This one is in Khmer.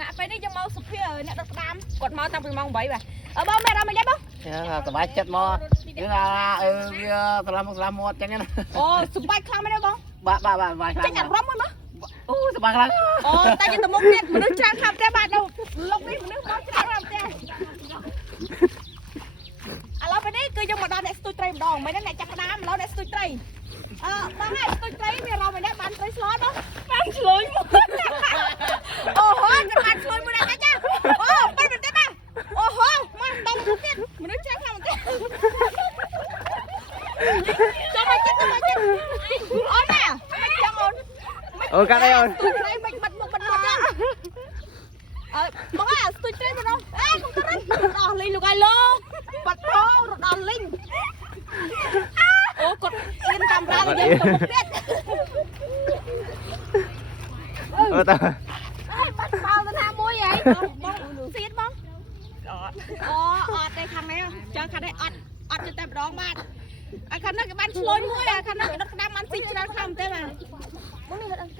ណៈពេលនេះយើងមកសុភាអ្នកដឹកតាមគាត់មកតាំងពីម៉ោង8បាទបងមែនអត់មិនដែរបងសบายចិត្តមកយើងថាវាស្លាមមាត់ចឹងណាអូសុបាយខ្លាំងមែនទេបងបាទចេញអារម្មណ៍មួយមកអូសบายខ្លាំងអូតែយើងទៅមុខទៀតមនុស្សច្រើនខាងផ្ទះបាទលោកនេះមនុស្សមកច្រើនខាងផ្ទះឥឡូវពេលនេះគឺយើងមកដល់អ្នកស្ទូចត្រីម្ដងមិនមែនអ្នកចាប់ផ្ដើមឥឡូវអ្នកស្ទូចត្រីបងឯងស្ទូចត្រីមានអារម្មណ៍មិនដែរបានត្រីស្លត់បានឆ្លុយមកអូហូបានឆ្លុយមួយដែរចាអូប៉ិនមែនទេបាទអូហូមកដល់ទៀតមនុស្សច្រើនខាងផ្ទះចាំមកចិត្តអូនណាមិនចាំអូនកាត់អីអូនស្ទូចត្រីមិនបាត់មុខបាត់មាត់ទេបងស្ទូចត្រីម្ដងកុំទៅរត់លីងលោកឲ្យលោកបាត់ថងរត់លីងអូគាត់អៀនកាមេរ៉ាយើងទៅមុខទៀតអូតើបាត់បោទៅណាមួយហីបងសៀតបងអត់ទេខាងនេះចង់ខាងនេះអត់ទៅតែម្ដងបាទខាងនេះគេបានឆ្លុយមួយខាងនេះគេដុតក្តាមបានស៊ីច្រើនខ្លាំងទេបាទបងនេះអត់